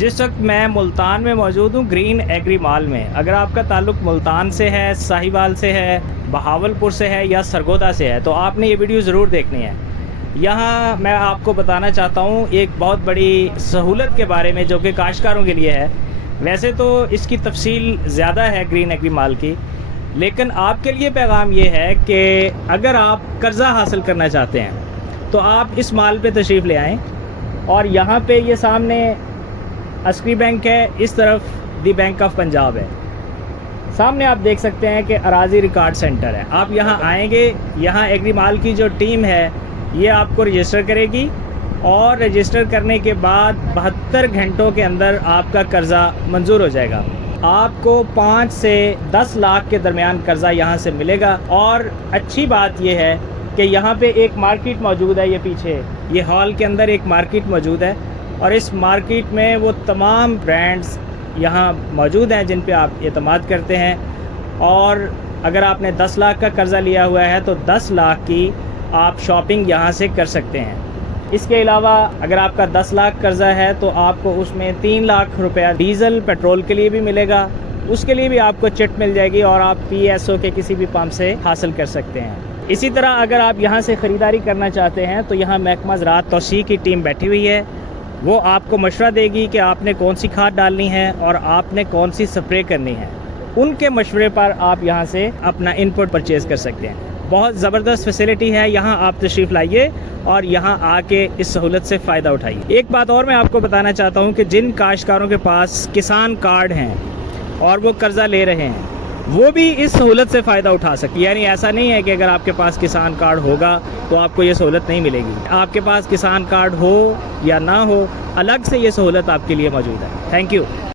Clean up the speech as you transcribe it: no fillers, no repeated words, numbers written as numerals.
جس وقت میں ملتان میں موجود ہوں گرین ایگری مال میں. اگر آپ کا تعلق ملتان سے ہے، ساہیوال سے ہے، بہاولپور سے ہے یا سرگودا سے ہے تو آپ نے یہ ویڈیو ضرور دیکھنی ہے. یہاں میں آپ کو بتانا چاہتا ہوں ایک بہت بڑی سہولت کے بارے میں جو کہ کاشتکاروں کے لیے ہے. ویسے تو اس کی تفصیل زیادہ ہے گرین ایگری مال کی، لیکن آپ کے لیے پیغام یہ ہے کہ اگر آپ قرضہ حاصل کرنا چاہتے ہیں تو آپ اس مال پہ تشریف لے آئیں. اور یہاں پہ یہ سامنے عسکری بینک ہے، اس طرف دی بینک آف پنجاب ہے. سامنے آپ دیکھ سکتے ہیں کہ اراضی ریکارڈ سینٹر ہے. آپ یہاں آئیں گے، یہاں ایگری مال کی جو ٹیم ہے یہ آپ کو رجسٹر کرے گی اور رجسٹر کرنے کے بعد 72 گھنٹوں کے اندر آپ کا قرضہ منظور ہو جائے گا. آپ کو 5 سے 10 لاکھ کے درمیان قرضہ یہاں سے ملے گا. اور اچھی بات یہ ہے کہ یہاں پہ ایک مارکیٹ موجود ہے، یہ پیچھے یہ ہال کے اندر ایک مارکیٹ موجود ہے اور اس مارکیٹ میں وہ تمام برانڈز یہاں موجود ہیں جن پہ آپ اعتماد کرتے ہیں. اور اگر آپ نے 10 لاکھ کا قرضہ لیا ہوا ہے تو 10 لاکھ کی آپ شاپنگ یہاں سے کر سکتے ہیں. اس کے علاوہ اگر آپ کا 10 لاکھ قرضہ ہے تو آپ کو اس میں 3 لاکھ روپیہ ڈیزل پیٹرول کے لیے بھی ملے گا، اس کے لیے بھی آپ کو چٹ مل جائے گی اور آپ پی ایس او کے کسی بھی پمپ سے حاصل کر سکتے ہیں. اسی طرح اگر آپ یہاں سے خریداری کرنا چاہتے ہیں تو یہاں محکمہ زراعت توسیع کی ٹیم بیٹھی ہوئی ہے. وہ آپ کو مشورہ دے گی کہ آپ نے کون سی کھاد ڈالنی ہے اور آپ نے کون سی سپرے کرنی ہے. ان کے مشورے پر آپ یہاں سے اپنا ان پٹ پرچیز کر سکتے ہیں. بہت زبردست فیسلٹی ہے. یہاں آپ تشریف لائیے اور یہاں آ کے اس سہولت سے فائدہ اٹھائیے. ایک بات اور میں آپ کو بتانا چاہتا ہوں کہ جن کاشتکاروں کے پاس کسان کارڈ ہیں اور وہ قرضہ لے رہے ہیں وہ بھی اس سہولت سے فائدہ اٹھا سکتے. یعنی ایسا نہیں ہے کہ اگر آپ کے پاس کسان کارڈ ہوگا تو آپ کو یہ سہولت نہیں ملے گی. آپ کے پاس کسان کارڈ ہو یا نہ ہو، الگ سے یہ سہولت آپ کے لیے موجود ہے. Thank you.